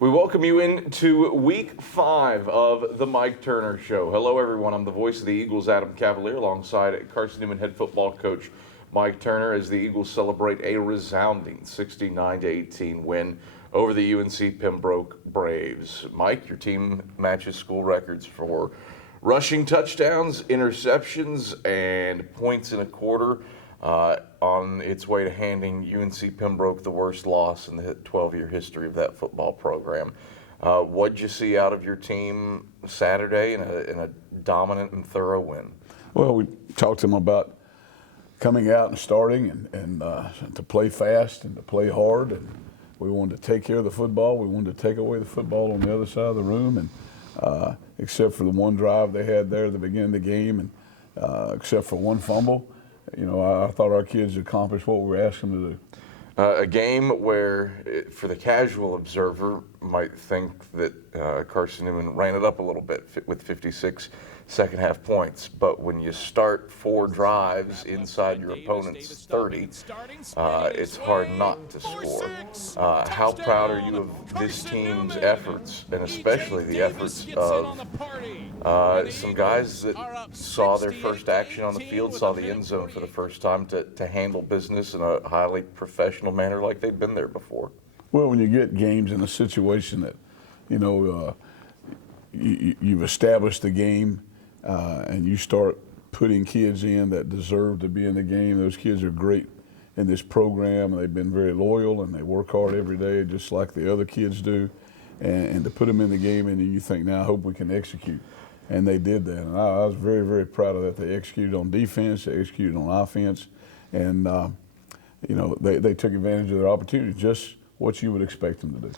We welcome you into week 5 of the Mike Turner Show. Hello, everyone. I'm the voice of the Eagles, Adam Cavalier, alongside Carson-Newman head football coach Mike Turner, as the Eagles celebrate a resounding 69-18 win over the UNC Pembroke Braves. Mike, your team matches school records for rushing touchdowns, interceptions, and points in a quarter, on its way to handing UNC Pembroke the worst loss in the 12-year history of that football program. What'd you see out of your team Saturday in a dominant and thorough win? Well, we talked to them about coming out and starting and to play fast and to play hard. And we wanted to take care of the football. We wanted to take away the football on the other side of the room. And except for the one drive they had there at the beginning of the game, and except for one fumble, you know, I thought our kids accomplished what we were asking them to do. A game where, for the casual observer, might think that Carson-Newman ran it up a little bit with 56 second-half points. But when you start 4 drives inside your opponent's 30, it's hard not to score. How proud are you of this team's efforts, and especially the efforts of some guys that saw their first action on the field, saw the end zone for the first time, to handle business in a highly professional manner like they've been there before? Well, when you get games in a situation that, you know, you've established the game, and you start putting kids in that deserve to be in the game. Those kids are great in this program, and they've been very loyal, and they work hard every day just like the other kids do. And to put them in the game, and then you think, now I hope we can execute. And they did that. And I was very, very proud of that. They executed on defense, they executed on offense, and you know, they took advantage of their opportunity, just what you would expect them to do.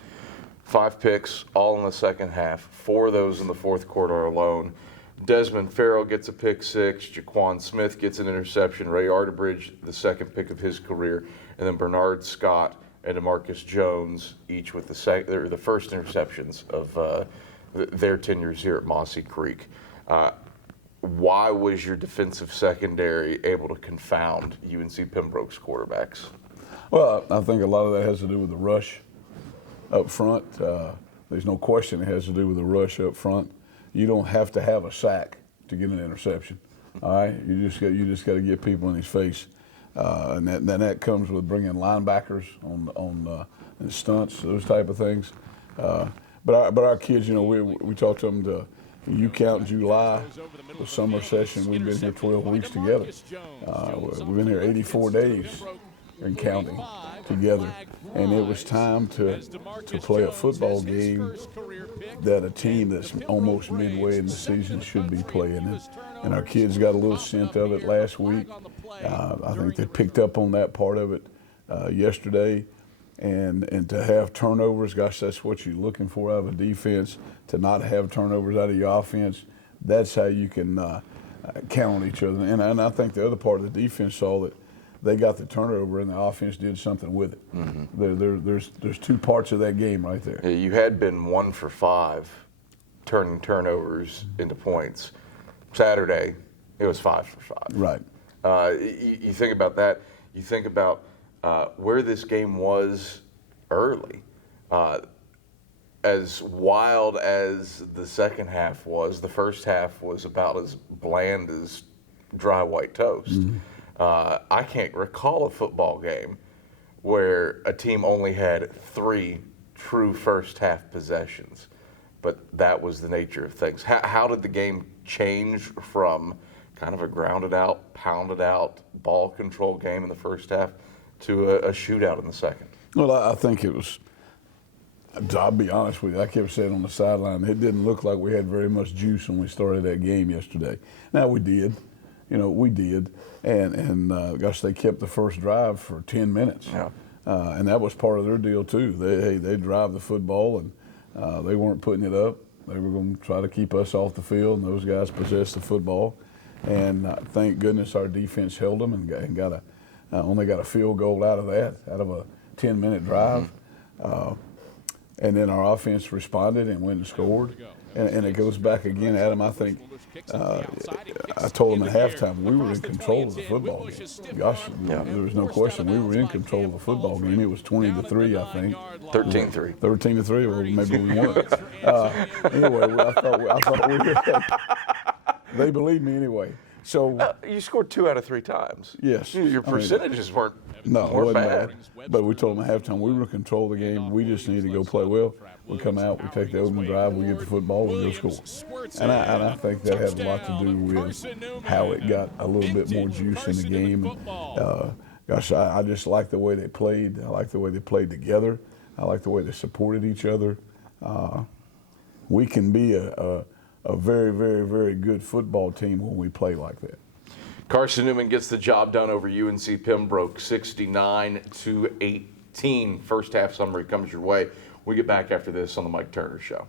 5 picks, all in the second half, 4 of those in the fourth quarter alone. Desmond Farrell gets a pick 6, Jaquan Smith gets an interception, Ray Arterbridge, the second pick of his career, and then Bernard Scott and DeMarcus Jones, each with the first interceptions of their tenures here at Mossy Creek. Why was your defensive secondary able to confound UNC Pembroke's quarterbacks? Well, I think a lot of that has to do with the rush up front. There's no question it has to do with the rush up front. You don't have to have a sack to get an interception. All right, you just got to get people in his face, and that comes with bringing linebackers on stunts, those type of things. But our kids, you know, we talked to them. You count July, the summer session. We've been here 12 weeks together. We've been here 84 days and counting together, and it was time to play a football game that a team that's almost midway in the season should be playing. And our kids got a little scent of it last week. I think they picked up on that part of it yesterday. And to have turnovers, gosh, that's what you're looking for out of a defense. To not have turnovers out of your offense, that's how you can count on each other. And I think the other part of the defense saw that they got the turnover and the offense did something with it. Mm-hmm. There's 2 parts of that game right there. You had been 1 for 5 turning turnovers into points. Saturday, it was 5 for 5. Right. You think about that. You think about where this game was early. As wild as the second half was, the first half was about as bland as dry white toast. Mm-hmm. I can't recall a football game where a team only had 3 true first half possessions, but that was the nature of things. How did the game change from kind of a grounded out, pounded out, ball control game in the first half to a shootout in the second? Well, I think it was, I'll be honest with you, I kept saying on the sideline, it didn't look like we had very much juice when we started that game yesterday. Now we did. You know, we did, and gosh, they kept the first drive for 10 minutes, yeah. And that was part of their deal too. They drive the football, and they weren't putting it up. They were going to try to keep us off the field, and those guys possessed the football, and thank goodness our defense held them and only got a field goal out of that, out of a 10-minute drive. And then our offense responded and went and scored. And it goes back again, Adam. I think I told him at halftime we were in control of the football game. Gosh, there was no question we were in control of the football game. It was 20-3, I think. 13-3. 13-3, or maybe we won. Anyway, I thought we had. They believed me anyway. So You scored 2 out of 3 times. Yes. Your percentages weren't wasn't bad. But we told them at halftime we were in control of the game. We just need to go play well. We come out, we take the opening drive, we get the football, we go score. And I think that had a lot to do with how it got a little bit more juice in the game. Gosh, I just like the way they played. I like the way they played together. I like the way they supported each other. We can be a very, very, very good football team when we play like that. Carson-Newman gets the job done over UNC Pembroke, 69-18. First half summary comes your way. We get back after this on the Mike Turner Show.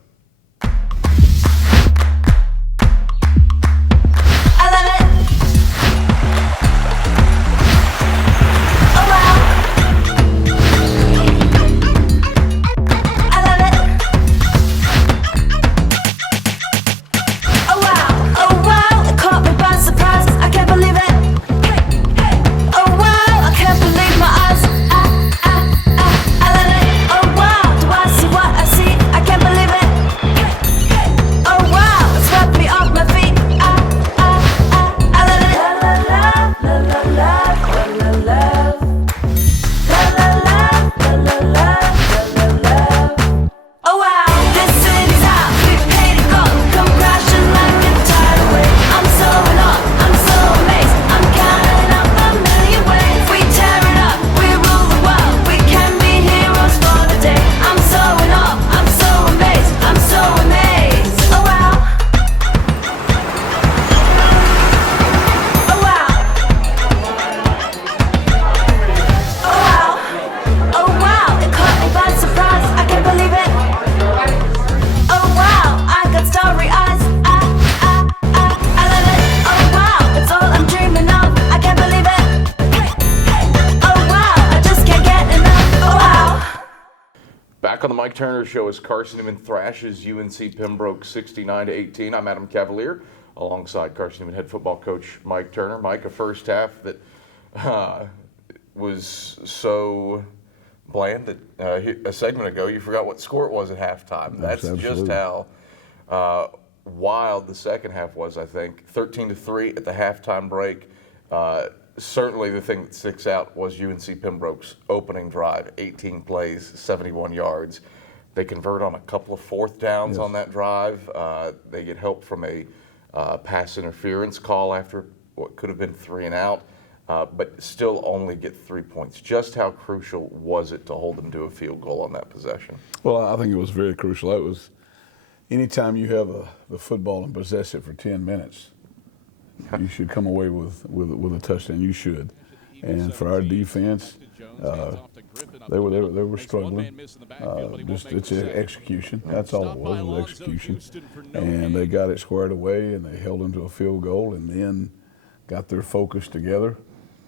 On the Mike Turner Show as Carson-Newman thrashes UNC Pembroke 69-18. I'm Adam Cavalier alongside Carson-Newman head football coach Mike Turner. Mike, a first half that was so bland that a segment ago you forgot what score it was at halftime. That's Absolutely. just how wild the second half was, I think. 13-3 at the halftime break. Certainly the thing that sticks out was UNC Pembroke's opening drive, 18 plays, 71 yards. They convert on a couple of fourth downs on that drive. They get help from a pass interference call after what could have been 3 and out, but still only get 3 points. Just how crucial was it to hold them to a field goal on that possession? Well, I think it was very crucial. It was anytime you have the football and possess it for 10 minutes, you should come away with a touchdown. You should. And for our defense, they were struggling. It's execution. That's all it was execution. And they got it squared away, and they held them to a field goal, and then got their focus together.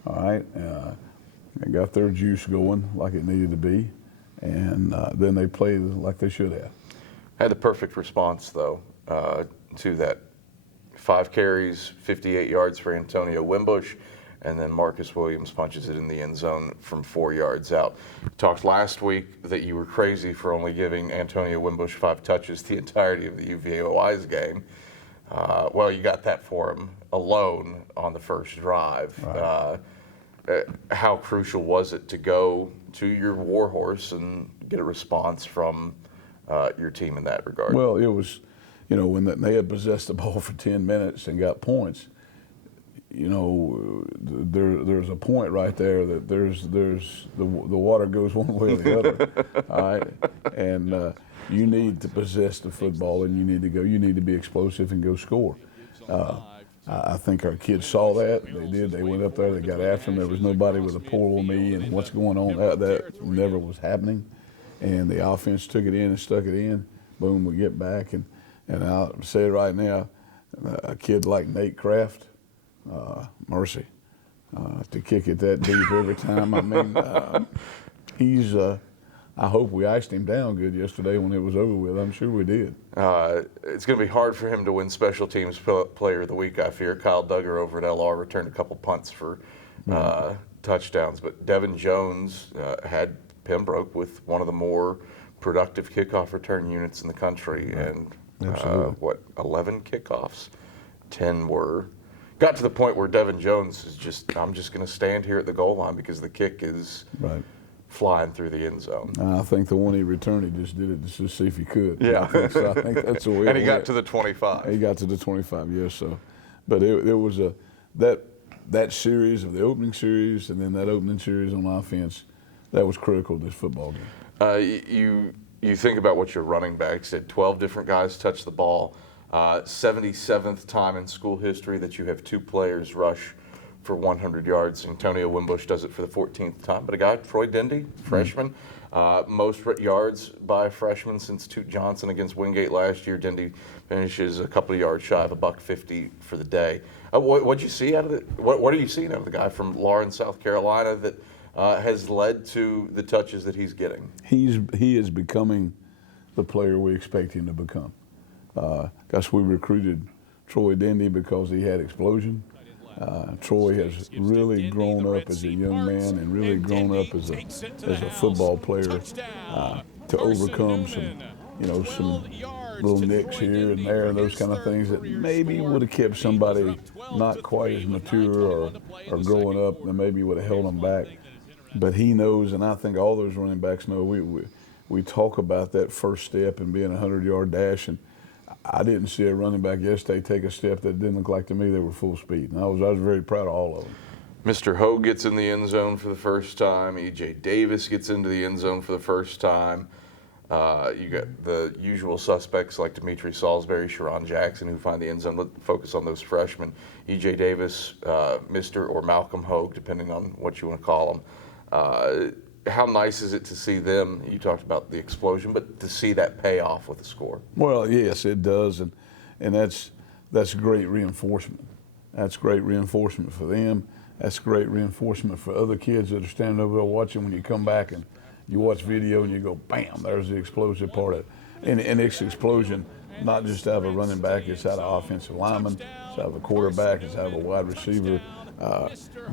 All right, and got their juice going like it needed to be, and then they played like they should have. Had the perfect response though to that. 5 carries, 58 yards for Antonio Wimbush, and then Marcus Williams punches it in the end zone from 4 yards out. Talked last week that you were crazy for only giving Antonio Wimbush 5 touches the entirety of the UVA-Wise game. Well, you got that for him alone on the first drive. Right. How crucial was it to go to your warhorse and get a response from your team in that regard? Well, it was, when they had possessed the ball for 10 minutes and got points, there's a point right there that there's the water goes one way or the other. All right, and you need to possess the football, and you need to be explosive and go score. I think our kids saw that. They did. They went up there. They got after them. There was nobody with a pull on me and what's going on. That never was happening. And the offense took it in and stuck it in. Boom, we get back. And I'll say it right now, a kid like Nate Kraft, mercy, to kick it that deep every time. I mean, he's I hope we iced him down good yesterday when it was over with. I'm sure we did. It's going to be hard for him to win Special Teams Player of the Week, I fear. Kyle Duggar over at LR returned a couple punts for touchdowns. But Devin Jones had Pembroke with one of the more productive kickoff return units in the country. Right. And 11 kickoffs? 10 were. Got to the point where Devin Jones is I'm just going to stand here at the goal line because the kick is flying through the end zone. I think the one he returned, he just did it just to see if he could. Yeah. I think that's the way and he got to the 25. He got to the 25, yes. So, but it was that series of the opening series and then that opening series on offense, that was critical to this football game. You think about what your running backs did. 12 different guys touched the ball. 77th time in school history that you have 2 players rush for 100 yards. Antonio Wimbush does it for the 14th time. But a guy, Troy Dendy, freshman, most yards by a freshman since Toot Johnson against Wingate last year. Dendy finishes a couple of yards shy of $150 for the day. What'd you see out of it? What are you seeing out of the guy from Lawrence, South Carolina that has led to the touches that he's getting? He is becoming the player we expect him to become. Gosh, we recruited Troy Dendy because he had explosion. Troy has really grown up as a young man and really grown up as a football player to overcome some little nicks here and there, those kind of things that maybe would have kept somebody not quite as mature or growing up and maybe would have held them back. But he knows, and I think all those running backs know, we talk about that first step and being a 100-yard dash, and I didn't see a running back yesterday take a step that didn't look like to me they were full speed. And I was very proud of all of them. Mr. Hogue gets in the end zone for the first time. E.J. Davis gets into the end zone for the first time. You got the usual suspects like Dimitri Salisbury, Sharon Jackson, who find the end zone. Let's focus on those freshmen. E.J. Davis, Mr. or Malcolm Hogue, depending on what you want to call him. How nice is it to see them? You talked about the explosion, but to see that pay off with a score. Well, yes, it does, and that's great reinforcement. That's great reinforcement for them. That's great reinforcement for other kids that are standing over there watching. When you come back and you watch video and you go, bam, there's the explosive part of it. And it's explosion not just out of a running back, it's out of offensive lineman, it's out of a quarterback, it's out of a wide receiver.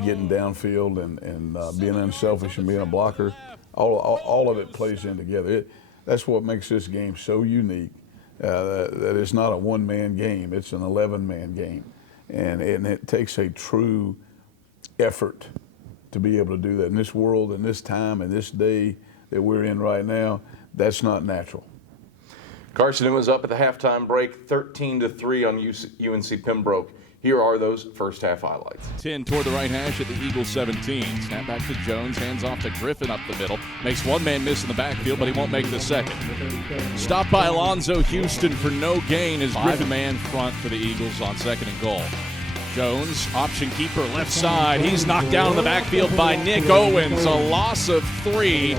Getting downfield and being unselfish and being a blocker, all of it plays in together. That's what makes this game so unique, that it's not a one-man game, it's an 11-man game. And it takes a true effort to be able to do that. In this world, in this time, in this day that we're in right now, that's not natural. Carson-Newman was up at the halftime break, 13-3 on UNC Pembroke. Here are those first half highlights. 10 toward the right hash at the Eagles 17. Snap back to Jones, hands off to Griffin up the middle. Makes one man miss in the backfield, but he won't make the second. Stopped by Alonzo Houston for no gain as Griffin man front for the Eagles on 2nd and goal. Jones, option keeper, left side. He's knocked down in the backfield by Nick Owens. A loss of 3.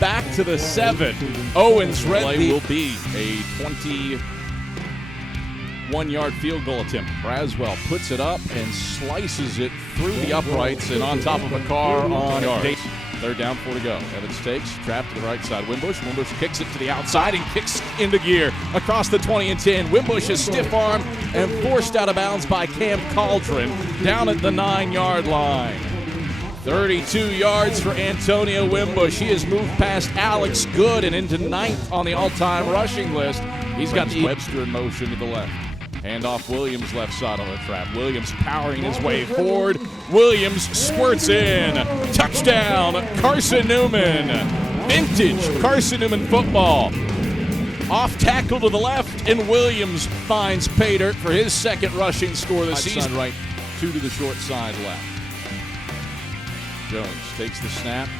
Back to the 7. Owens play will be a 21-yard field goal attempt. Braswell puts it up and slices it through the uprights and on top of a car on yards. 3rd down, 4 to go. Evans takes, trapped to the right side. Wimbush kicks it to the outside and kicks into gear across the 20 and 10. Wimbush is stiff-armed and forced out of bounds by Cam Cauldron down at the 9-yard line. 32 yards for Antonio Wimbush. He has moved past Alex Good and into 9th on the all-time rushing list. He's got the Webster in motion to the left. Hand off Williams left side on the trap. Williams powering his way forward. Williams squirts in. Touchdown, Carson-Newman. Vintage Carson-Newman football. Off tackle to the left, and Williams finds pay dirt for his 2nd rushing score of the season. Right, 2 to the short side left. Jones takes the snap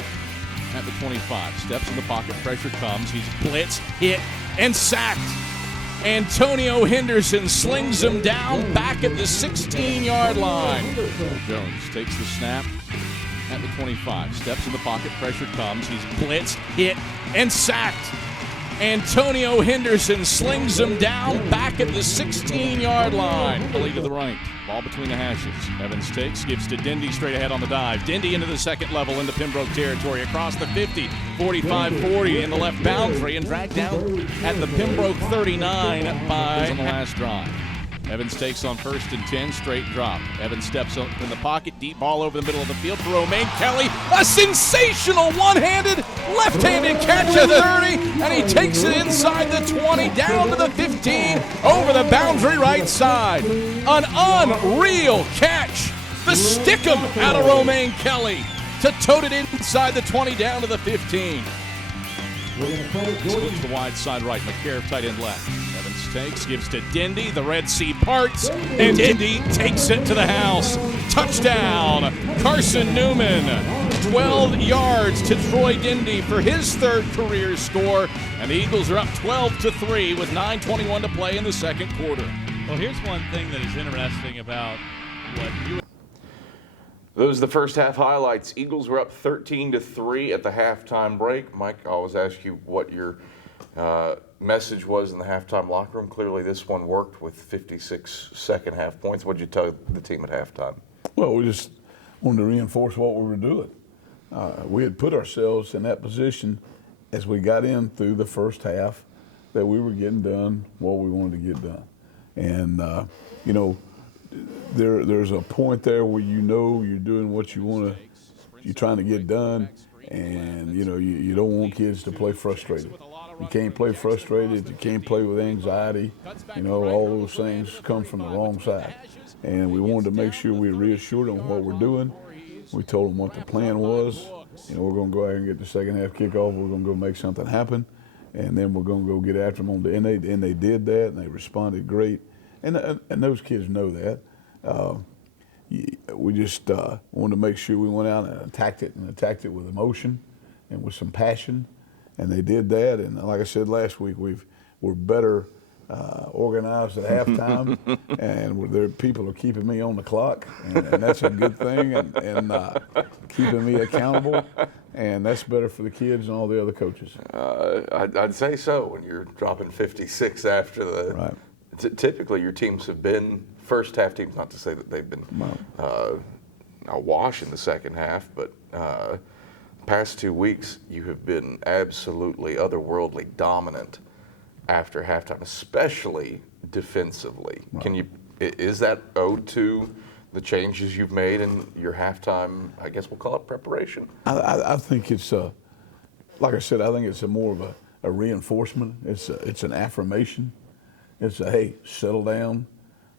at the 25. Steps in the pocket, pressure comes. He's blitzed, hit, and sacked. Antonio Henderson slings him down back at the 16-yard line. Jones takes the snap at the 25. Steps in the pocket, pressure comes. He's blitzed, hit, and sacked. Antonio Henderson slings him down back at the 16-yard line. Billy to the right. Ball between the hashes. Evans takes, gives to Dindy straight ahead on the dive. Dindy into the second level into Pembroke territory. Across the 50, 45-40 in the left boundary and dragged down at the Pembroke 39 by on the last drive. Evans takes on 1st and 10, straight drop. Evans steps up in the pocket, deep ball over the middle of the field for Romaine Kelly. A sensational one-handed, left-handed catch at 30, and he takes it inside the 20, down to the 15, over the boundary right side. An unreal catch. The stick'em out of Romaine Kelly to tote it inside the 20, down to the 15. Splits the wide side right, McCare tight end left. Evans takes, gives to Dindy, the Red Sea parts, and Dindy takes it to the house. Touchdown, Carson-Newman. 12 yards to Troy Dindy for his 3rd career score, and the Eagles are up 12-3 with 9:21 to play in the second quarter. Well, here's one thing that is interesting about what you... Those are the first half highlights. Eagles were up 13-3 at the halftime break. Mike, I always ask you what your message was in the halftime locker room. Clearly this one worked with 56 second half points. What did you tell the team at halftime? Well, we just wanted to reinforce what we were doing. We had put ourselves in that position as we got in through the first half that we were getting done what we wanted to get done. And, there's a point there where you're doing what you want to, you're trying to get done, and you don't want kids to play frustrated. You can't play frustrated. You can't play with anxiety. All those things come from the wrong side. And we wanted to make sure we reassured them what we're doing. We told them what the plan was. We're going to go out and get the second half kickoff. We're going to go make something happen, and then we're going to go get after them on the. And they did that, and they responded great. And those kids know that. We just wanted to make sure we went out and attacked it with emotion and with some passion, and they did that. And like I said last week, we're better organized at halftime, and people are keeping me on the clock, and that's a good thing, and keeping me accountable, and that's better for the kids and all the other coaches. I'd say so. When you're dropping 56 after the. Right. Typically, your teams have been first half teams. Not to say that they've been awash in the second half, but past 2 weeks you have been absolutely otherworldly dominant after halftime, especially defensively. Right. Is that owed to the changes you've made in your halftime? I guess we'll call it preparation. I think it's like I said. I think it's more of a reinforcement. It's an affirmation. It's hey, settle down,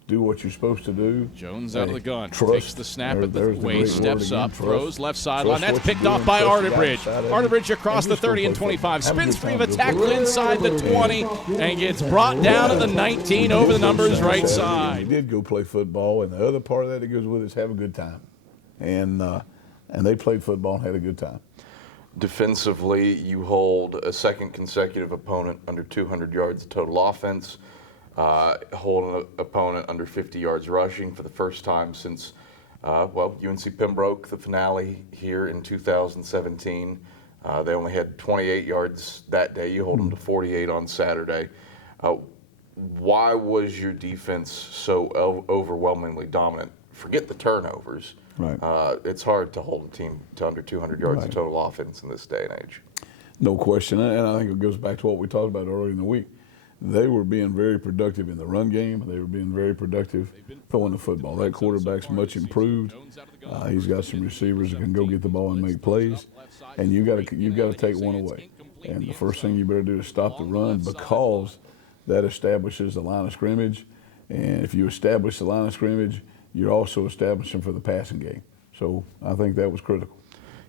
do what you're supposed to do. Jones out of the gun, trust. takes the snap at the waist, steps up, Trust. throws left sideline. That's Trust what picked you're off doing. by Trust the Arterbridge. guy beside Arterbridge across and the just go 30 and play 25. football. Have a Spins good free of time. a tackle inside the 20 and gets brought down to the 19 over the numbers right We side. did go play football, and the other part of that goes with it is have a good time. And they played football and had a good time. Defensively, you hold a second consecutive opponent under 200 yards of total offense. Hold an opponent under 50 yards rushing for the first time since, UNC Pembroke, the finale here in 2017. They only had 28 yards that day. You hold them to 48 on Saturday. Why was your defense so overwhelmingly dominant? Forget the turnovers. Right. It's hard to hold a team to under 200 yards of total offense in this day and age. No question, and I think it goes back to what we talked about earlier in the week. They were being very productive in the run game. They were being very productive throwing the football. That quarterback's much improved. He's got some receivers that can go get the ball and make plays, and you got to take one away. And the first thing you better do is stop the run, because that establishes the line of scrimmage. And if you establish the line of scrimmage, you're also establishing for the passing game. So I think that was critical.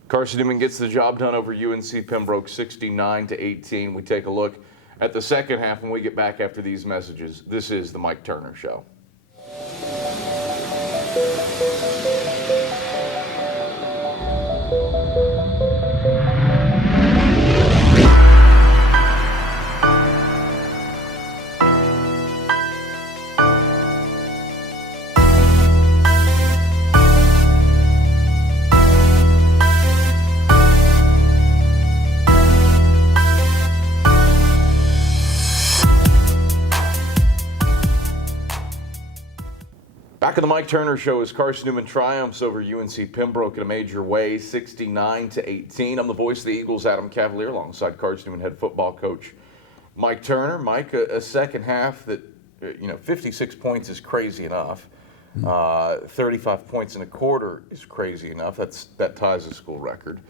Carson-Newman gets the job done over UNC Pembroke 69-18. We take a look at the second half when we get back after these messages. This is the Mike Turner Show. Back on the Mike Turner Show as Carson-Newman triumphs over UNC Pembroke in a major way, 69-18. I'm the voice of the Eagles, Adam Cavalier, alongside Carson-Newman head football coach Mike Turner. Mike, a second half that, 56 points is crazy enough. 35 points in a quarter is crazy enough. That ties the school record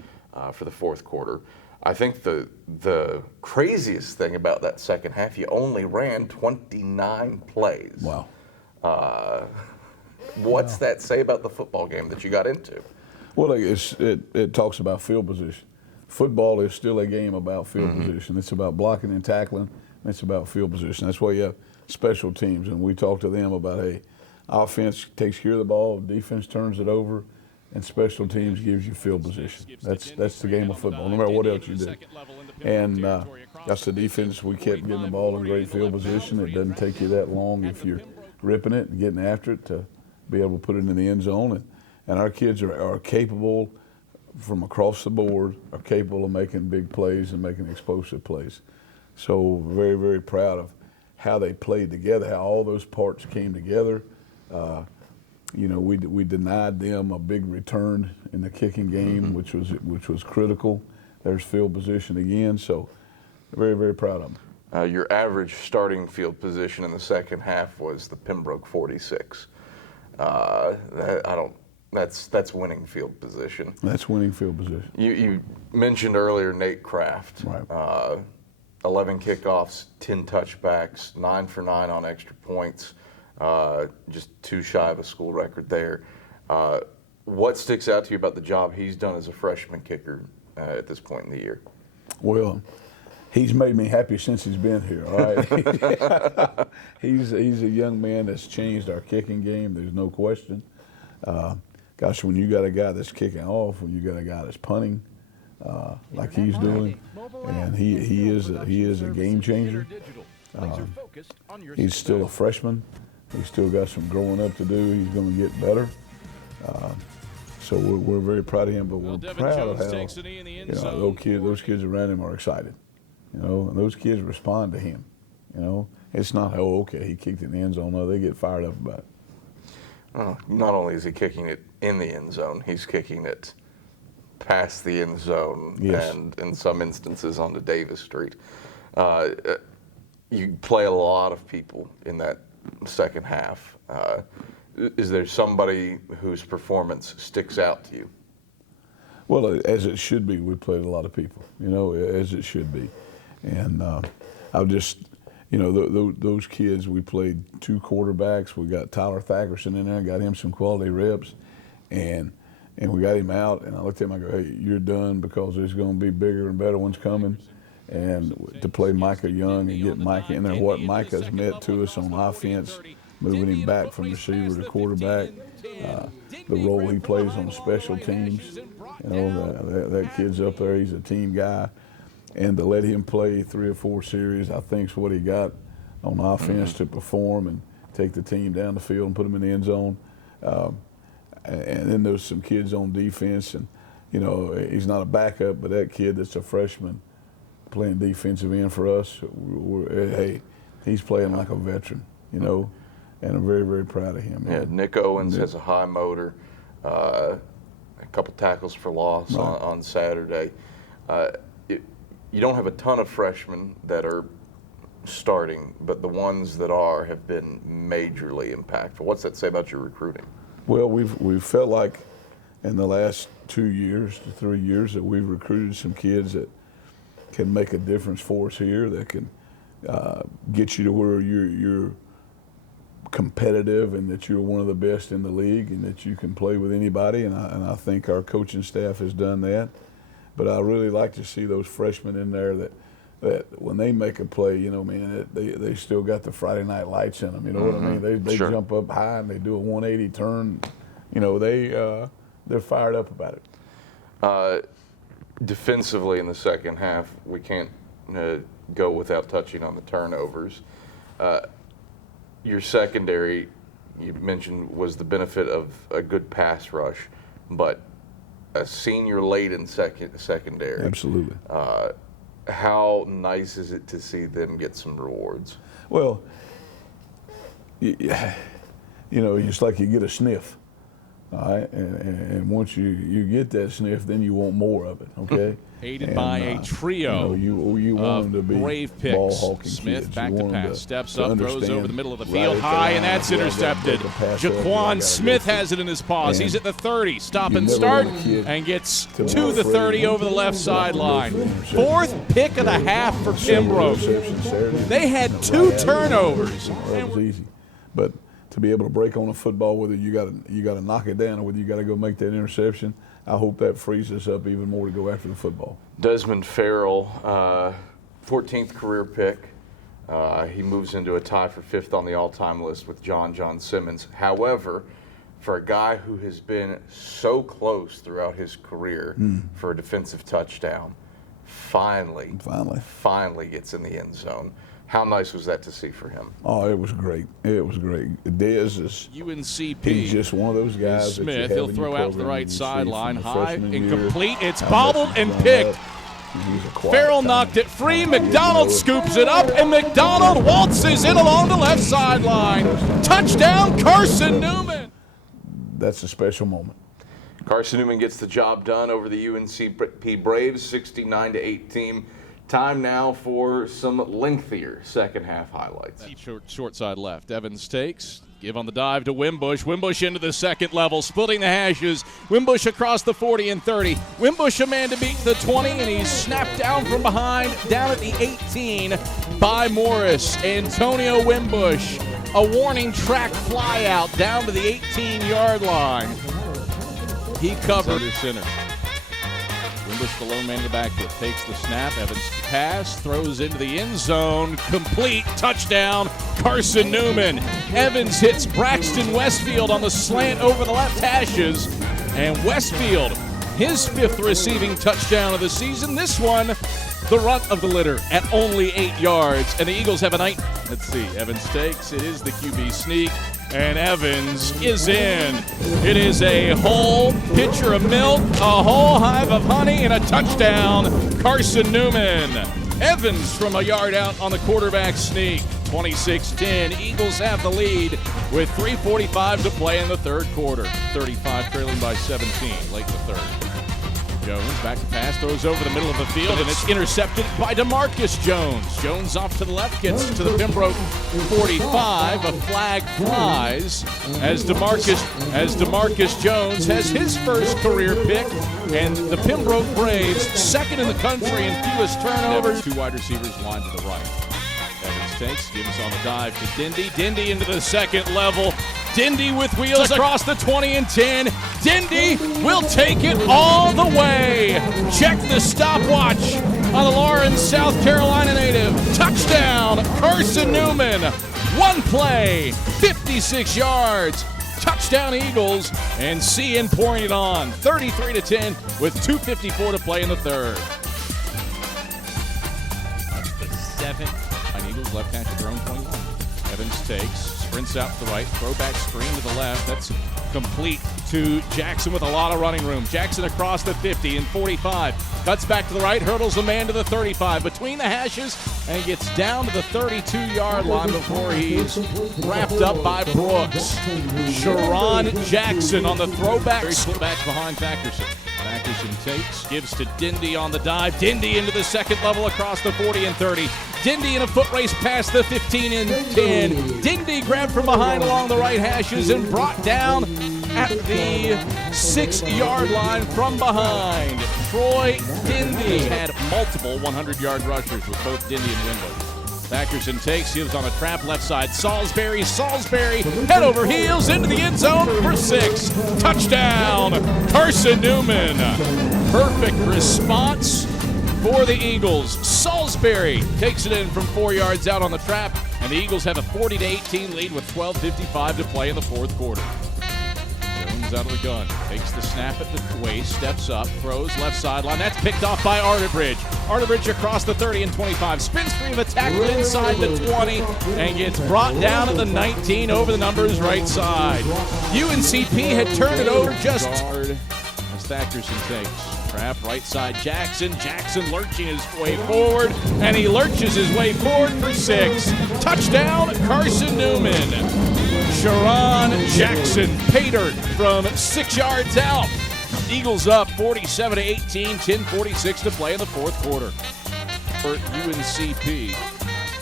for the fourth quarter. I think the craziest thing about that second half, you only ran 29 plays. Wow. What's that say about the football game that you got into? Well, it talks about field position. Football is still a game about field position. It's about blocking and tackling, and it's about field position. That's why you have special teams, and we talk to them about, hey, offense takes care of the ball, defense turns it over, and special teams gives you field position. That's the game of football, no matter what else you do. And that's the defense. We kept getting the ball in great field position. It doesn't take you that long if you're ripping it and getting after it to be able to put it in the end zone. And our kids are capable from across the board, are capable of making big plays and making explosive plays. So very, very proud of how they played together, how all those parts came together. We denied them a big return in the kicking game, which was critical. There's field position again, so very, very proud of them. Your average starting field position in the second half was the Pembroke 46. That's winning field position. That's winning field position. You mentioned earlier Nate Kraft. Right. 11 kickoffs, 10 touchbacks, 9 for 9 on extra points. Just too shy of a school record there. What sticks out to you about the job he's done as a freshman kicker at this point in the year? Well, he's made me happy since he's been here, all right? He's a young man that's changed our kicking game, there's no question. Gosh, when you got a guy that's kicking off, when you got a guy that's punting, like he's doing, and he is a game changer. He's still a freshman. He's still got some growing up to do. He's going to get better. So we're very proud of him, but we're proud of how those kids around him are excited. And those kids respond to him. It's not, oh, okay, he kicked it in the end zone. No, they get fired up about it. Not only is he kicking it in the end zone, he's kicking it past the end zone, yes, and in some instances onto Davis Street. You play a lot of people in that second half. Is there somebody whose performance sticks out to you? Well, as it should be. We played a lot of people, as it should be. And I'll just, those kids, we played 2 quarterbacks. We got Tyler Thackerson in there, got him some quality reps, and we got him out. And I looked at him, I go, hey, you're done, because there's going to be bigger and better ones coming. And to play Micah Young and get Micah in there, what Micah's meant to us on offense, moving him back from receiver to quarterback, the role he plays on special teams. That kid's up there, he's a team guy. And to let him play 3 or 4 series, I think is what he got on offense to perform and take the team down the field and put them in the end zone. And then there's some kids on defense, and he's not a backup, but that kid that's a freshman playing defensive end for us, hey, he's playing like a veteran, and I'm very, very proud of him. Yeah, Nick Owens has a high motor, a couple tackles for loss on Saturday. You don't have a ton of freshmen that are starting, but the ones that are have been majorly impactful. What's that say about your recruiting? Well, we've felt like in the last 2 years to 3 years that we've recruited some kids that can make a difference for us here, that can get you to where you're competitive and that you're one of the best in the league and that you can play with anybody. And I think our coaching staff has done that. But I really like to see those freshmen in there that when they make a play, they still got the Friday night lights in them. You know what I mean? They Sure. jump up high and they do a 180 turn. They're fired up about it. Defensively in the second half, we can't go without touching on the turnovers. Your secondary, you mentioned, was the benefit of a good pass rush, but a senior late in secondary. Absolutely. How nice is it to see them get some rewards? Well, it's like you get a sniff. All right, and once you get that sniff, then you want more of it. Okay. Aided by a trio you want them to be brave ball picks. hawking Smith kids. back You to want them pass, steps up, throws understand over the middle of the right field at the high, line. and that's You gotta intercepted. break the pass up, you gotta Jaquan go Smith for it. has it in his paws. And He's at the 30. Stop you and never start, want a kid and gets to be to the afraid 30 of over the left sideline. interception. Fourth pick of the half for Pembroke. They had 2 turnovers. That was easy, but to be able to break on a football, whether you got to knock it down or whether you got to go make that interception, I hope that frees us up even more to go after the football. Desmond Farrell, 14th career pick. He moves into a tie for 5th on the all-time list with John Simmons. However, for a guy who has been so close throughout his career for a defensive touchdown, finally gets in the end zone. How nice was that to see for him? Oh, it was great. It was great. Dez is UNCP. He's just one of those guys. Smith, that you have he'll in throw your out to the program right and you see sideline, from the high, freshman year incomplete. It's how bobbled much and he's picked. grown up. He's a quiet Farrell guy. knocked it free. McDonald scoops it up, and McDonald waltzes in along the left sideline. Touchdown, Carson-Newman. That's a special moment. Carson-Newman gets the job done over the UNC Braves, 69-18. Time now for some lengthier second half highlights. Short side left. Evans takes. Give on the dive to Wimbush. Wimbush into the second level, splitting the hashes. Wimbush across the 40 and 30. Wimbush a man to beat the 20, and he's snapped down from behind, down at the 18 by Morris. Antonio Wimbush, a warning track fly out down to the 18-yard line. He covered his center. Wimbush, the lone man in the backfield, takes the snap. Evans pass, throws into the end zone. Complete, touchdown, Carson-Newman. Evans hits Braxton Westfield on the slant over the left hashes. And Westfield, his 5th receiving touchdown of the season. This one, the runt of the litter at only 8 yards. And the Eagles have a night. Let's see, Evans takes. It is the QB sneak. And Evans is in. It is a whole pitcher of milk, a whole hive of honey, and a touchdown, Carson-Newman. Evans from a yard out on the quarterback sneak. 26-10. Eagles have the lead with 3:45 to play in the third quarter. 35 trailing by 17 late in the third. Jones back to pass, throws over the middle of the field, and it's intercepted by DeMarcus Jones. Jones off to the left, gets to the Pembroke 45. A flag flies as DeMarcus Jones has his first career pick, and the Pembroke Braves second in the country in fewest turnovers. 2 wide receivers lined to the right. Evans takes, gives on the dive to Dindy. Dindy into the second level. Dindy with wheels across the 20 and 10. Dindy will take it all the way. Check the stopwatch on the Lawrence, South Carolina native. Touchdown, Carson-Newman. One play, 56 yards. Touchdown Eagles, and CN pouring it on. 33-10 with 2:54 to play in the third. That's the 7th. Eagles left hash at their own 21. Evans takes, sprints out to the right, throwback screen to the left. That's complete to Jackson with a lot of running room. Jackson across the 50 and 45. Cuts back to the right, hurdles a man to the 35. Between the hashes, and gets down to the 32-yard line before he's wrapped up by Brooks. Sharon Jackson on the throwback. Back behind Thackerson. Thackerson takes, gives to Dindy on the dive. Dindy into the second level across the 40 and 30. Dindy in a foot race past the 15 and 10. Dindy grabbed from behind along the right hashes and brought down at the 6-yard line from behind. Troy Dindy had multiple 100-yard rushers with both Dindy and Wimbush. Thackerson takes, gives on a trap left side. Salisbury, head over heels into the end zone for 6. Touchdown, Carson-Newman. Perfect response for the Eagles. Salisbury takes it in from 4 yards out on the trap, and the Eagles have a 40-18 lead with 12:55 to play in the fourth quarter. Jones out of the gun, takes the snap at the waist, steps up, throws left sideline. That's picked off by Arterbridge. Arterbridge across the 30 and 25. Spins free of a tackle inside the 20 and gets brought down at the 19 over the numbers right side. UNCP had turned it over just hard as Thackerson takes. Trap right side Jackson. Jackson lurching his way forward, and he lurches his way forward for 6. Touchdown, Carson-Newman. Sharon Jackson Pater from 6 yards out. Eagles up 47-18, 10:46 to play in the fourth quarter. For UNCP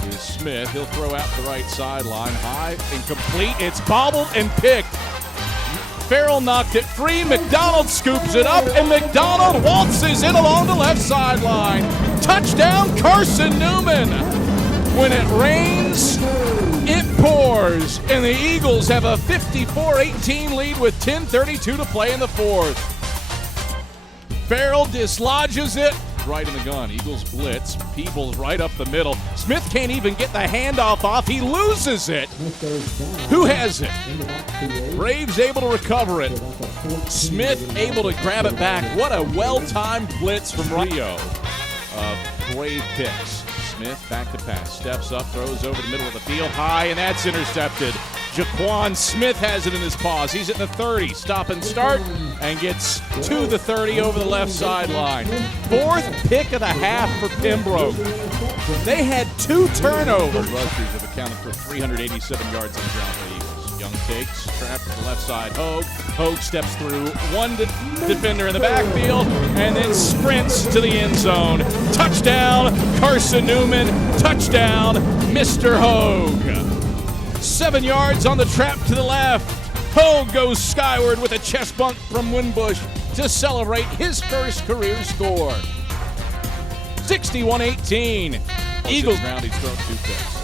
is Smith. He'll throw out the right sideline, high and complete. It's bobbled and picked. Farrell knocked it free. McDonald scoops it up, and McDonald waltzes it along the left sideline. Touchdown, Carson-Newman. When it rains, it pours, and the Eagles have a 54-18 lead with 10:32 to play in the fourth. Farrell dislodges it right in the gun. Eagles blitz. Peebles right up the middle. Smith can't even get the handoff off. He loses it. Who has it? Braves able to recover it. Smith able to grab it back. What a well-timed blitz from Rio. Brave picks. Smith back to pass. Steps up, throws over the middle of the field. High, and that's intercepted. Jaquan Smith has it in his paws. He's at the 30. Stop and start, and gets to the 30 over the left sideline. Fourth pick of the half for Pembroke. They had 2 turnovers. Rushers have accounted for 387 yards on the ground for the Eagles. Young takes, trapped to the left side. Hogue steps through one defender in the backfield and then sprints to the end zone. Touchdown, Carson-Newman. Touchdown, Mr. Hogue. 7 yards on the trap to the left. Hogue goes skyward with a chest bump from Winbush to celebrate his first career score. 61-18. Eagles round. He's thrown 2 picks.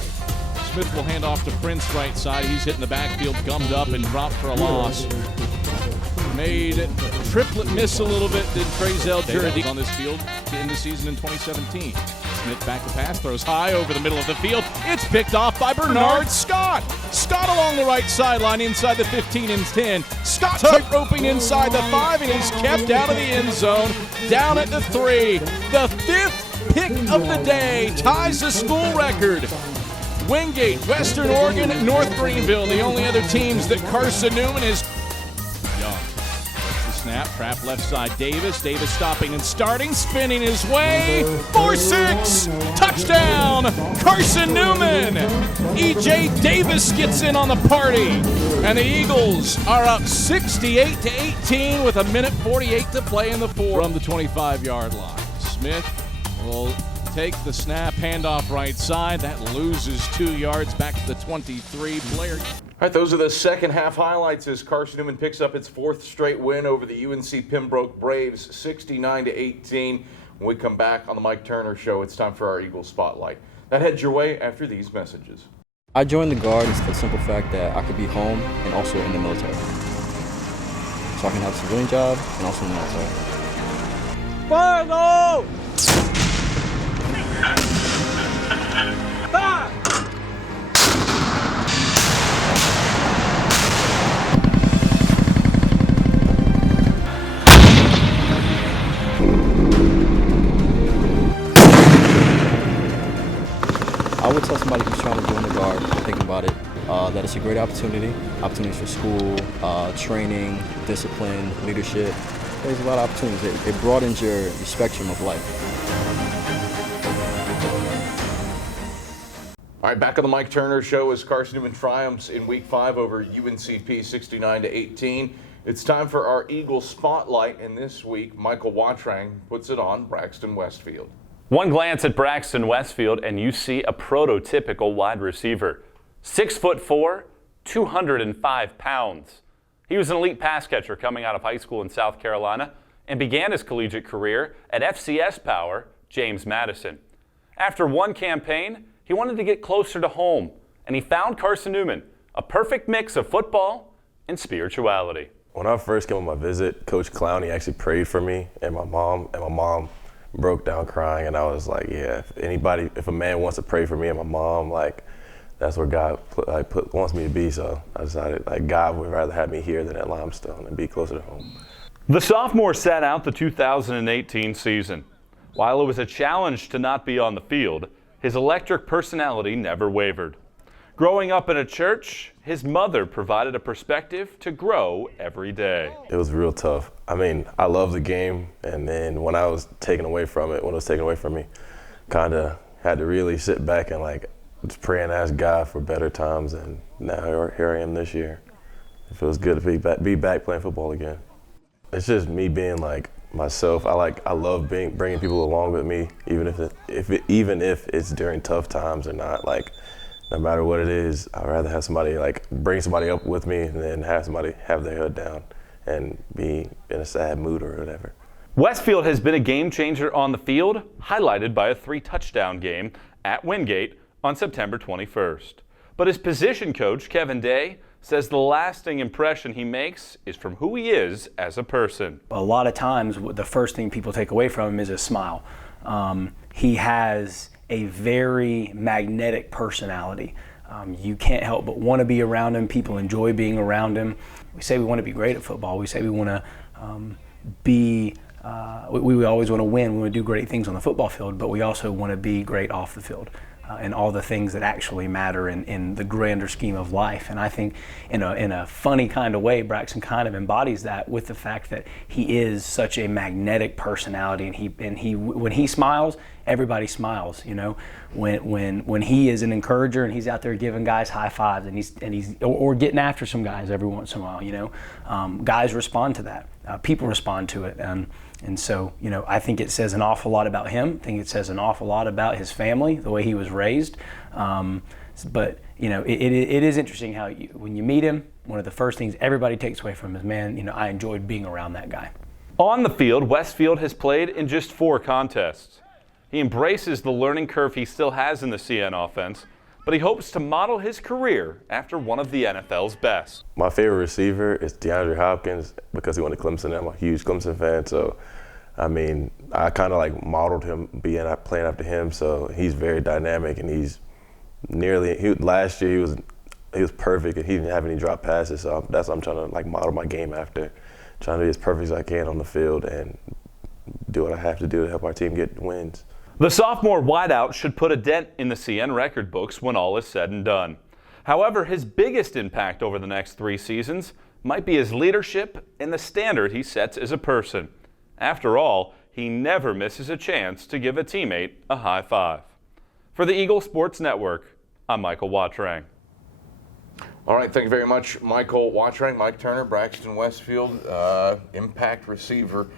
Smith will hand off to Prince right side. He's hitting the backfield, gummed up and dropped for a loss. Made triplet miss a little bit, did Trezell Jurady on this field to end the season in 2017. Smith back to pass, throws high over the middle of the field. It's picked off by Bernard Scott. Scott along the right sideline inside the 15 and 10. Scott tight-roping inside the 5, and he's kept out of the end zone, down at the 3. The 5th pick of the day ties the school record. Wingate, Western Oregon, North Greenville, the only other teams that Carson-Newman is. Young. That's the snap, trap left side, Davis. Davis stopping and starting, spinning his way. 4-6, touchdown, Carson-Newman. E.J. Davis gets in on the party. And the Eagles are up 68-18 with 1:48 to play in the fourth from the 25-yard line. Smith will take the snap, handoff right side. That loses 2 yards back to the 23 player. All right, those are the second half highlights as Carson-Newman picks up its 4th straight win over the UNC Pembroke Braves, 69-18. When we come back on the Mike Turner Show, it's time for our Eagles Spotlight. That heads your way after these messages. I joined the Guard for the simple fact that I could be home and also in the military. So I can have a civilian job and also in the military. Follow! I would tell somebody who's trying to join the Guard, thinking about it, that it's a great opportunities for school, training, discipline, leadership. There's a lot of opportunities. It broadens your spectrum of life. All right, back on the Mike Turner Show as Carson-Newman triumphs in Week 5 over UNCP 69-18. It's time for our Eagle Spotlight, and this week, Michael Watrang puts it on Braxton Westfield. One glance at Braxton Westfield and you see a prototypical wide receiver. 6'4", 205 pounds. He was an elite pass catcher coming out of high school in South Carolina and began his collegiate career at FCS Power, James Madison. After one campaign, he wanted to get closer to home, and he found Carson-Newman, a perfect mix of football and spirituality. When I first came on my visit, Coach Clowney actually prayed for me and my mom broke down crying, and I was like, yeah, if a man wants to pray for me and my mom, like, that's where God wants me to be. So I decided, like, God would rather have me here than at Limestone and be closer to home. The sophomore sat out the 2018 season. While it was a challenge to not be on the field, his electric personality never wavered. Growing up in a church, his mother provided a perspective to grow every day. It was real tough. I mean, I love the game, and then when it was taken away from me, kind of had to really sit back and, like, just pray and ask God for better times and now here I am this year. It feels good to be back playing football again. It's just me being like myself. I love bringing people along with me, even if it's during tough times or not. Like, no matter what it is, I'd rather have somebody bring somebody up with me and then have somebody have their head down and be in a sad mood or whatever. Westfield has been a game changer on the field, highlighted by a 3-touchdown game at Wingate on September 21st. But his position coach, Kevin Day, says the lasting impression he makes is from who he is as a person. A lot of times, the first thing people take away from him is a smile. He has a very magnetic personality. You can't help but want to be around him. People enjoy being around him. We say we want to be great at football. We say we want to we always want to win. We want to do great things on the football field, but we also want to be great off the field. And all the things that actually matter in the grander scheme of life. And I think in a funny kind of way, Braxton kind of embodies that with the fact that he is such a magnetic personality, and he when he smiles, everybody smiles. You know, when he is an encourager and he's out there giving guys high fives and he's or getting after some guys every once in a while. You know, guys respond to that. People respond to it. And so, you know, I think it says an awful lot about him. I think it says an awful lot about his family, the way he was raised. But, you know, it is interesting how when you meet him, one of the first things everybody takes away from him is, man, you know, I enjoyed being around that guy. On the field, Westfield has played in just 4 contests. He embraces the learning curve he still has in the CN offense, but he hopes to model his career after one of the NFL's best. My favorite receiver is DeAndre Hopkins because he went to Clemson. I'm a huge Clemson fan, so I mean, I kind of modeled him playing after him. So he's very dynamic, and last year he was perfect, and he didn't have any drop passes. So that's what I'm trying to model my game after, trying to be as perfect as I can on the field and do what I have to do to help our team get wins. The sophomore wideout should put a dent in the CN record books when all is said and done. However, his biggest impact over the next 3 seasons might be his leadership and the standard he sets as a person. After all, he never misses a chance to give a teammate a high five. For the Eagle Sports Network, I'm Michael Watrang. All right, thank you very much, Michael Watrang. Mike Turner, Braxton Westfield, impact receiver.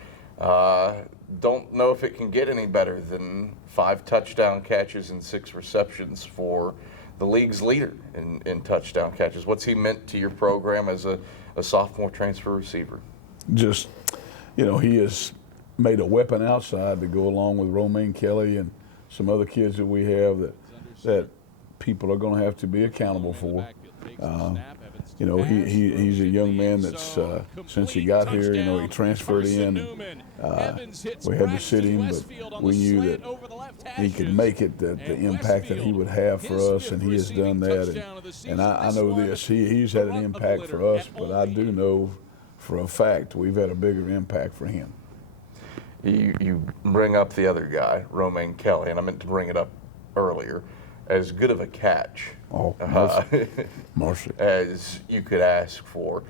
Don't know if it can get any better than 5 touchdown catches and 6 receptions for the league's leader in touchdown catches. What's he meant to your program as a sophomore transfer receiver? Just, you know, he has made a weapon outside to go along with Romaine Kelly and some other kids that we have that people are going to have to be accountable for. You know, he's a young man that's, since he got here, you know, he transferred in. We had to sit him, but we knew that he could make it, that the impact that he would have for us, and he has done that. And I know this, he's had an impact for us, but I do know for a fact we've had a bigger impact for him. You bring up the other guy, Romaine Kelly, and I meant to bring it up earlier. As good of a catch as you could ask for.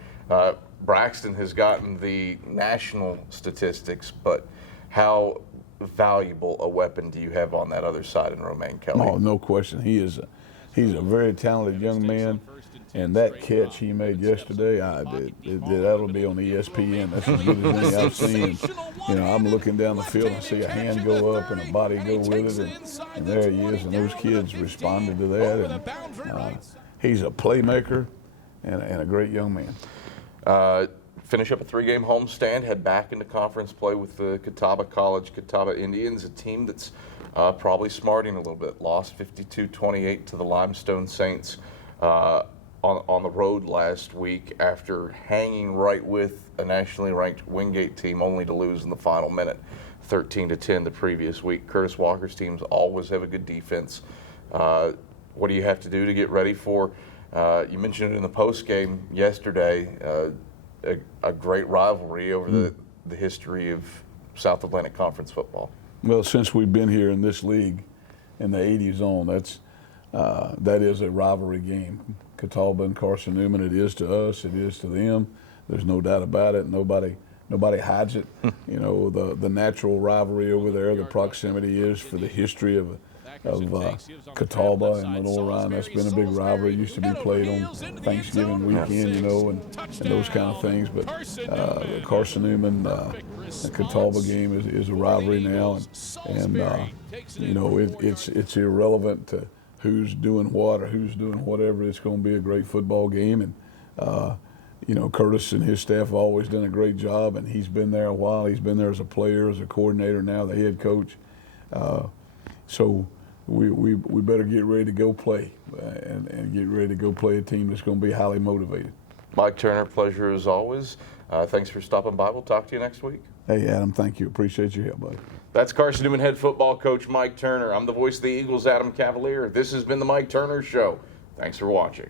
Braxton has gotten the national statistics, but how valuable a weapon do you have on that other side in Romaine Kelly? Oh, no question. He's a very talented young man, and that catch he made yesterday, that'll be on ESPN. That's as good as any I've seen. You know, I'm looking down the field and see a hand go up and a body go with it, and there he is, and those kids responded to that. And he's a playmaker and a great young man. Finish up a 3-game homestand, head back into conference play with the Catawba Indians, a team that's probably smarting a little bit. Lost 52-28 to the Limestone Saints on the road last week after hanging right with a nationally ranked Wingate team, only to lose in the final minute, 13-10 the previous week. Curtis Walker's teams always have a good defense. What do you have to do to get ready for? You mentioned it in the post game yesterday. A great rivalry over the history of South Atlantic Conference football. Well, since we've been here in this league in the 80s on, that is a rivalry game. Catawba and Carson-Newman, it is to us, it is to them. There's no doubt about it. Nobody hides it. You know, the natural rivalry over there, the proximity is for the history of Catawba and Lenore Ryan. That's been a big rivalry. It used to be played on Thanksgiving weekend, you know, and those kind of things. But the Carson-Newman Catawba game is a rivalry now, and you know, it's irrelevant to who's doing what or who's doing whatever. It's going to be a great football game, and you know, Curtis and his staff have always done a great job, and he's been there a while. He's been there as a player, as a coordinator, now the head coach. So we better get ready to go play and get ready to go play a team that's going to be highly motivated. Mike Turner, pleasure as always. Thanks for stopping by. We'll talk to you next week. Hey, Adam, thank you. Appreciate your help, buddy. That's Carson-Newman head football coach Mike Turner. I'm the voice of the Eagles, Adam Cavalier. This has been the Mike Turner Show. Thanks for watching.